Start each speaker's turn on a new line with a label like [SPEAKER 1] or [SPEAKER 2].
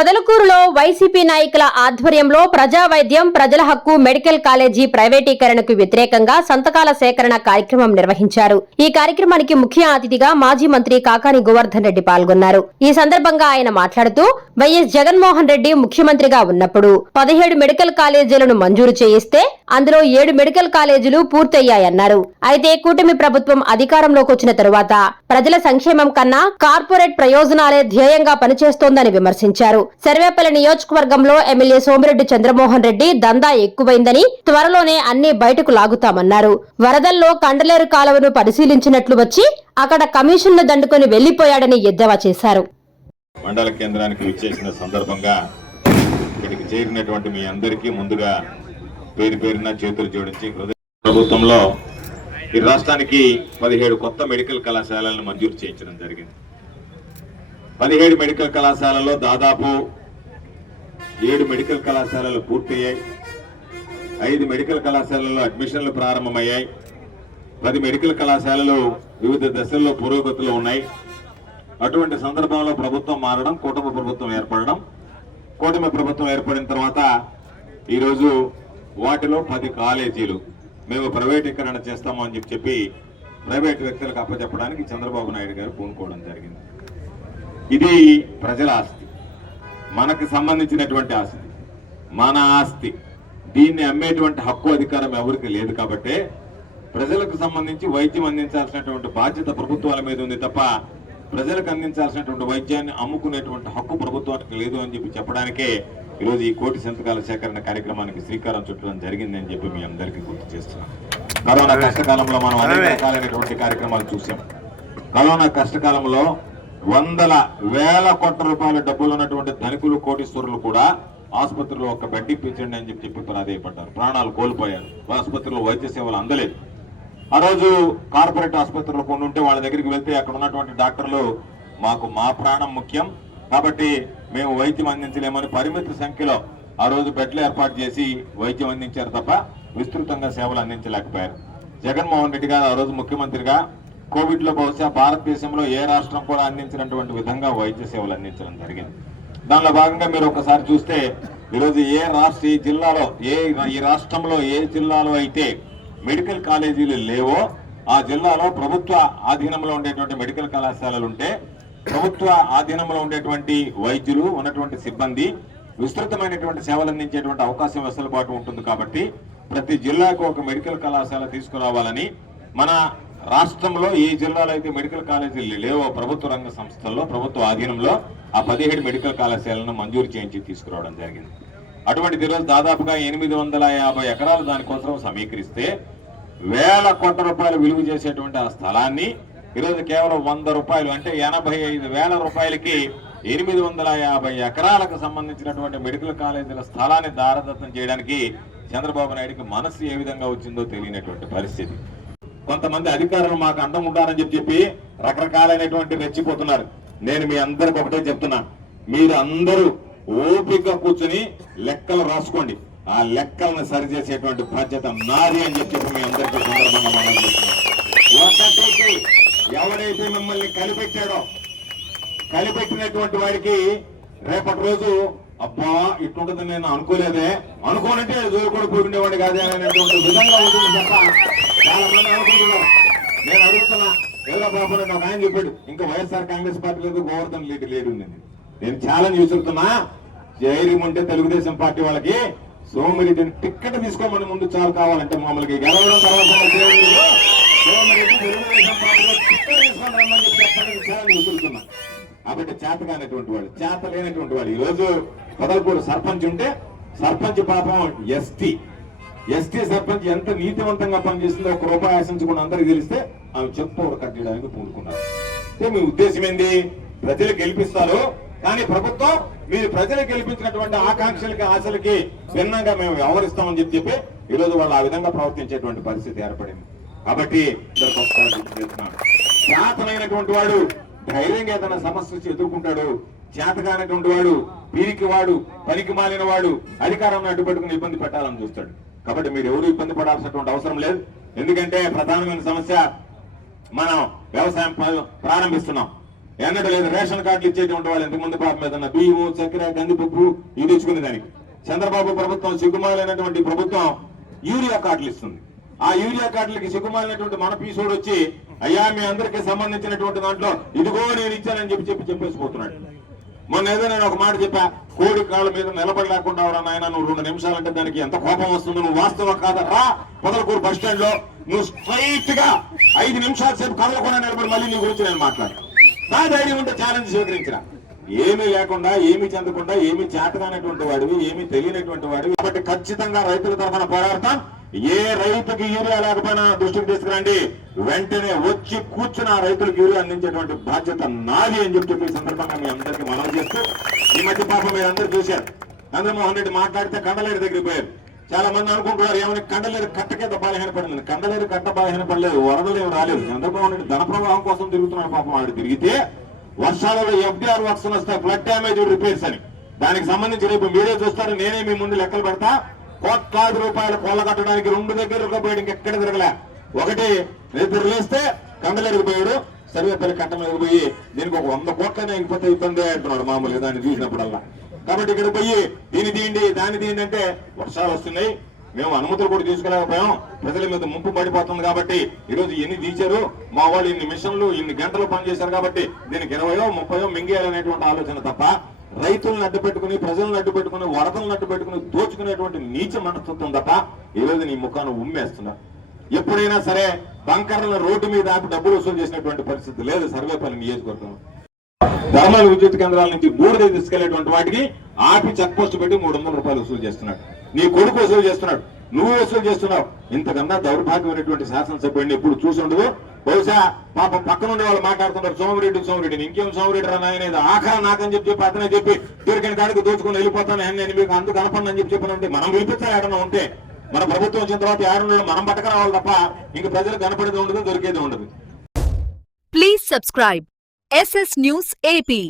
[SPEAKER 1] పొదలకూరులో YCP నాయకుల ఆధ్వర్యంలో ప్రజా వైద్యం ప్రజల హక్కు మెడికల్ కాలేజీ ప్రైవేటీకరణకు వ్యతిరేకంగా సంతకాల సేకరణ కార్యక్రమం నిర్వహించారు. ఈ కార్యక్రమానికి ముఖ్య అతిథిగా మాజీ మంత్రి కాకాని గోవర్ధన్ రెడ్డి పాల్గొన్నారు. ఈ సందర్భంగా ఆయన మాట్లాడుతూ వైఎస్ జగన్మోహన్ రెడ్డి ముఖ్యమంత్రిగా ఉన్నప్పుడు పదిహేడు మెడికల్ కాలేజీలను మంజూరు చేయిస్తే అందులో ఏడు మెడికల్ కాలేజీలు పూర్తయ్యాయన్నారు. అయితే కూటమి ప్రభుత్వం అధికారంలోకి వచ్చిన తరువాత ప్రజల సంక్షేమం కన్నా కార్పొరేట్ ప్రయోజనాలే ధ్యేయంగా పనిచేస్తోందని విమర్శించారు. సర్వేపల్లి నియోజకవర్గంలో ఎమ్మెల్యే సోమిరెడ్డి చంద్రమోహన్ రెడ్డి దందా ఎక్కువైందని త్వరలోనే అన్ని బయటకు లాగుతామన్నారు. వరదల్లో కండలేరు కాలువను పరిశీలించినట్లు వచ్చి అక్కడ కమిషన్ను దండుకొని వెళ్ళిపోయాడని ఎద్దేవా చేశారు.
[SPEAKER 2] మండల కేంద్రానికి విచ్చేసిన సందర్భంగా ఇక్కడికి చేరినటువంటి మీ అందరికీ ముందుగా పేరు పేరున చేతులు జోడించి ప్రభుత్వంలో ఈ రాష్ట్రానికి పదిహేడు కొత్త మెడికల్ కళాశాలలను మంజూరు చేయించడం జరిగింది. పదిహేడు మెడికల్ కళాశాలలో దాదాపు ఏడు మెడికల్ కళాశాలలు పూర్తయ్యాయి. ఐదు మెడికల్ కళాశాలల్లో అడ్మిషన్లు ప్రారంభమయ్యాయి. పది మెడికల్ కళాశాలలు వివిధ దశల్లో పురోగతిలో ఉన్నాయి. అటువంటి సందర్భంలో ప్రభుత్వం మారడం కూటమి ప్రభుత్వం ఏర్పడడం. కూటమి ప్రభుత్వం ఏర్పడిన తర్వాత ఈరోజు వాటిలో పది కాలేజీలు మేము ప్రైవేటీకరణ చేస్తాము అని చెప్పి చెప్పి ప్రైవేట్ వ్యక్తులకు అప్పచెప్పడానికి చంద్రబాబు నాయుడు గారు పూనుకోవడం జరిగింది. ఇది ప్రజల ఆస్తి. మనకు సంబంధించినటువంటి ఆస్తి. మన ఆస్తి. దీన్ని అమ్మేటువంటి హక్కు అధికారం ఎవరికి లేదు కాబట్టి ప్రజలకు సంబంధించి వైద్యం అందించాల్సినటువంటి బాధ్యత ప్రభుత్వాల మీద ఉంది తప్ప ప్రజలకు అందించాల్సినటువంటి వైద్యాన్ని అమ్ముకునేటువంటి హక్కు ప్రభుత్వానికి లేదు అని చెప్పి చెప్పడానికే ఈరోజు ఈ కోటి సంతకాల సేకరణ కార్యక్రమానికి శ్రీకారం చుట్టడం జరిగిందని చెప్పి మీ అందరికీ గుర్తు చేస్తున్నాం కరోనా కష్టకాలంలో మనం అనేక రకాలైనటువంటి కార్యక్రమాలు చూసాం కరోనా కష్టకాలంలో వందల వేల కోట్ల రూపాయల డబ్బులు ఉన్నటువంటి ధనికులు కోటీశ్వరులు కూడా ఆసుపత్రిలో ఒక బెడ్ ఇప్పించండి అని చెప్పి చెప్పి ప్రాధేయపడ్డారు ప్రాణాలు కోల్పోయారు. ఆసుపత్రిలో వైద్య సేవలు అందలేదు. ఆ రోజు కార్పొరేట్ ఆసుపత్రిలో కొన్ని ఉంటే వాళ్ళ దగ్గరికి వెళ్తే అక్కడ ఉన్నటువంటి డాక్టర్లు మాకు మా ప్రాణం ముఖ్యం కాబట్టి మేము వైద్యం అందించలేమని పరిమిత సంఖ్యలో ఆ రోజు బెడ్లు ఏర్పాటు చేసి వైద్యం అందించారు తప్ప విస్తృతంగా సేవలు అందించలేకపోయారు. జగన్మోహన్ రెడ్డి గారు ఆ రోజు ముఖ్యమంత్రిగా కోవిడ్లో బహుశా భారతదేశంలో ఏ రాష్ట్రం కూడా అందించినటువంటి విధంగా వైద్య సేవలు అందించడం జరిగింది. దానిలో భాగంగా మీరు ఒకసారి చూస్తే ఈరోజు ఏ రాష్ట్ర ఈ జిల్లాలో ఏ ఈ రాష్ట్రంలో ఏ జిల్లాలో అయితే మెడికల్ కాలేజీలు లేవో ఆ జిల్లాలో ప్రభుత్వ ఆధీనంలో ఉండేటువంటి మెడికల్ కళాశాలలు ఉంటే ప్రభుత్వ ఆధీనంలో ఉండేటువంటి వైద్యులు ఉన్నటువంటి సిబ్బంది విస్తృతమైనటువంటి సేవలు అందించేటువంటి అవకాశం వెసులుబాటు ఉంటుంది కాబట్టి ప్రతి జిల్లాకు ఒక మెడికల్ కళాశాల తీసుకురావాలని మన రాష్ట్రంలో ఏ జిల్లాలో అయితే మెడికల్ కాలేజీలు లేవో ప్రభుత్వ రంగ సంస్థల్లో ప్రభుత్వ ఆధీనంలో ఆ పదిహేడు మెడికల్ కళాశాలను మంజూరు చేయించి తీసుకురావడం జరిగింది. అటువంటిది ఈరోజు దాదాపుగా ఎనిమిది వందల యాభై ఎకరాలు దానికోసం సమీకరిస్తే వేల కోట్ల రూపాయలు విలువ చేసేటువంటి ఆ స్థలాన్ని ఈరోజు కేవలం వంద రూపాయలు అంటే ఎనభై ఐదు వేల రూపాయలకి ఎనిమిది వందల యాభై ఎకరాలకు సంబంధించినటువంటి మెడికల్ కాలేజీల స్థలాన్ని దారదత్తం చేయడానికి చంద్రబాబు నాయుడికి మనసు ఏ విధంగా వచ్చిందో తెలియనటువంటి పరిస్థితి. కొంతమంది అధికారులు మాకు అండం ఉంటారని చెప్పి చెప్పి రకరకాలైనటువంటి రెచ్చిపోతున్నారు. నేను మీ అందరికి ఒకటే చెప్తున్నా. మీరు అందరూ ఓపిక కూర్చుని లెక్కలు రాసుకోండి. ఆ లెక్కలను సరిచేసేటువంటి బాధ్యత నాది అని చెప్పి మీ అందరికీ సందర్భంగా మనవి ఒకటికి ఎవరైతే మిమ్మల్ని కలిపెట్టాడో కలిపెట్టినటువంటి వాడికి రేపటి రోజు అబ్బా ఇట్లుంటుందని నేను అనుకోలేదే. అనుకోనంటే జోలు కూడా పోయిండేవాడు కాదే అనేటువంటి విధంగా ఉంటుంది తప్ప చాలా మంది అనుకుంటున్నారు నేను అడుగుతున్నా ఏదో బాబు నాకు ఆయన చెప్పాడు ఇంకా వైఎస్ఆర్ కాంగ్రెస్ పార్టీ లేదు గోవర్ధన్ రెడ్డి లేడు నేను నేను ఛాలెంజ్ విసురుతున్నా జైర్యం ఉంటే తెలుగుదేశం పార్టీ వాళ్ళకి సోమిరెడ్డిని టిక్కెట్ తీసుకోమని ముందు చాలు కావాలంటే మామూలుగా గెలవడం తర్వాత సోమిరెడ్డి తెలుగుదేశం పార్టీలో టిక్కెట్ తీసుకొని రమ్మని చెప్పి చెప్పడానికి ఛాలెంజ్ విసురుతున్నా కాబట్టి చేత కానటువంటి వాడు చేత లేనటువంటి వాడు ఈ రోజు సర్పంచ్ ఉంటే సర్పంచ్ పాపం ఎస్టీ. ఎస్టీ సర్పంచ్ ఎంత నీతివంతంగా పనిచేస్తుందో ఒక రూపాయి ఆశించకుండా అందరికి తెలిస్తే ఆమె చెప్పు కట్టడానికి పూనుకున్నారు. అంటే మీ ఉద్దేశం ఏంది? ప్రజలు గెలిపిస్తారు కానీ ప్రభుత్వం మీరు ప్రజలు గెలిపించినటువంటి ఆకాంక్షలకి ఆశలకి భిన్నంగా మేము వ్యవహరిస్తామని చెప్పి చెప్పి ఈ రోజు వాళ్ళు ఆ విధంగా ప్రవర్తించేటువంటి పరిస్థితి ఏర్పడింది. కాబట్టి చేతనైనటువంటి వాడు ధైర్యంగా ఏదైనా సమస్య ఎదుర్కొంటాడు. చేతకానటువంటి వాడు పీరికి వాడు పనికి మాలిన వాడు అధికారంలో అడ్డుపెట్టుకుని ఇబ్బంది పెట్టాలని చూస్తాడు. కాబట్టి మీరు ఎవరు ఇబ్బంది పడాల్సినటువంటి అవసరం లేదు. ఎందుకంటే ప్రధానమైన సమస్య మనం వ్యవసాయం ప్రారంభిస్తున్నాం. ఎన్నడూ లేదు. రేషన్ కార్డులు ఇచ్చేటువంటి వాళ్ళు ఇంతకుముందు పాపం మీద బియ్యము చక్కెర కందిపప్పు ఇది తెచ్చుకునే దానికి. చంద్రబాబు ప్రభుత్వం సిగ్గుమాలైనటువంటి ప్రభుత్వం యూరియా కార్డులు ఇస్తుంది. ఆ యూరియా కార్డులకి సిగ్గుమాలినటువంటి మన పీసోడు వచ్చి అయ్యా మీ అందరికీ సంబంధించినటువంటి దాంట్లో ఇదిగో నేను ఇచ్చానని చెప్పి చెప్పి చెప్పేసిపోతున్నాడు మొన్న ఏదో నేను ఒక మాట చెప్పా కోడి కాళ్ళ మీద నిలబడలేకుండా ఎవరా నాయన నువ్వు రెండు నిమిషాలంటే దానికి ఎంత కోపం వస్తుందో నువ్వు వాస్తవం కాదా? రా పొదలకూరు బస్ స్టాండ్లో నువ్వు స్ట్రైట్గా ఐదు నిమిషాల సేపు కదలకుండా నిలబడి మళ్ళీ నీ గురించి నేను మాట్లాడు నా ధైర్యం ఉంటే ఛాలెంజ్ స్వీకరించరా ఏమీ లేకుండా ఏమి చెందకుండా ఏమి చేతగానటువంటి వాడివి ఏమి తెలియనటువంటి వాడివి. కాబట్టి ఖచ్చితంగా రైతుల తరఫున పోరాడతాం. ఏ రైతుకి యూరియా లేకపోయినా దృష్టికి తీసుకురండి. వెంటనే వచ్చి కూర్చుని ఆ రైతులకు యూరియా అందించేటువంటి బాధ్యత నాది అని చెప్పి చెప్పి సందర్భంగా మీ అందరికీ మనం చేస్తూ ఈ మధ్య పాపం మీరు అందరూ చూశారు. చంద్రమోహన్ రెడ్డి మాట్లాడితే కండలేరు దగ్గరికి పోయారు. చాలా మంది అనుకుంటున్నారు ఏమైనా కండలేరు కట్టకేద బలహీన పడింది కండలేరు కట్ట బలహీన పడలేదు వరదలు ఏమి రాలేదు. చంద్రబాబు రెడ్డి ధన ప్రవాహం కోసం తిరుగుతున్నాడు పాపం వాడు తిరిగితే వర్షాలలో ఎఫ్డిఆర్ వర్క్స్ వస్తాయి ఫ్లడ్ డ్యామేజ్ రిపేర్స్ అని. దానికి సంబంధించి రేపు మీరే చూస్తారు నేనే మీ ముందు లెక్కలు పెడతా. కోట్లాది రూపాయలు కొల్ల కట్టడానికి రెండు దగ్గర పోయాడు ఇంకెక్కడ తిరగలే. ఒకటి రేపు లేస్తే కండలేరుకు సర్వేపల్లి కట్ట మీద దీనికి ఒక వంద కోట్లనే ఇంకపోతే ఇబ్బంది అంటున్నాడు మామూలుగా దాన్ని చూసినప్పుడల్లా. కాబట్టి ఇక్కడ పోయి దీని తీయండి దాని తీయండి అంటే వర్షాలు వస్తున్నాయి. మేము అనుమతులు కూడా తీసుకోలేకపోయాం. ప్రజల మీద ముంపు పడిపోతుంది కాబట్టి ఈ రోజు ఎన్ని తీశారు? మా వాళ్ళు ఇన్ని మిషన్లు ఇన్ని గంటలు పనిచేశారు కాబట్టి దీనికి ఇరవయో ముప్పయో మింగేయాలనేటువంటి ఆలోచన తప్ప రైతులను అడ్డు పెట్టుకుని ప్రజలను అడ్డుపెట్టుకుని వరదలను అడ్డుపెట్టుకుని దోచుకునేటువంటి నీచ మనస్తత్వం తప్ప ఈరోజు నీ ముఖాన్ని ఉమ్మేస్తున్నారు ఎప్పుడైనా సరే బంకర్ల రోడ్డు మీద ఆపి డబ్బులు వసూలు చేసినటువంటి పరిస్థితి లేదు సర్వేపల్లి నియోజకవర్గం ధర్మాల విద్యుత్ కేంద్రాల నుంచి బూడిద తీసుకెళ్ళేటువంటి వాటికి ఆపి చెక్ పోస్ట్ పెట్టి మూడు వందల రూపాయలు వసూలు చేస్తున్నాడు. నీ కొడుకు వసూలు చేస్తున్నాడు. నువ్వు వసూలు చేస్తున్నావు. ఇంతకన్నా దౌర్భాగ్యమైనటువంటి శాసనసభ్యుడిని ఎప్పుడు చూసుండదు బహుశా పాపం పక్కన ఉండే వాళ్ళు మాట్లాడుతున్నారు సోమరెడ్డి సోమరెడ్డిని ఇంకేం సోమరెడ్డి రా నాయన ఆఖరి నాకని చెప్పి చెప్పి అతనే చెప్పి దొరికిన దానికి దోచుకుని వెళ్ళిపోతాను నేను మీకు అందుకు కనపడని చెప్పి చెప్పినంటే మనం పిలిపించాలి ఏడన్నా ఉంటే మన ప్రభుత్వం వచ్చిన తర్వాత ఏడన్నా మనం పట్టక రావాలి తప్ప ఇంక ప్రజలకు కనపడేది ఉండదు దొరికేది ఉండదు.
[SPEAKER 3] Please subscribe SS news AP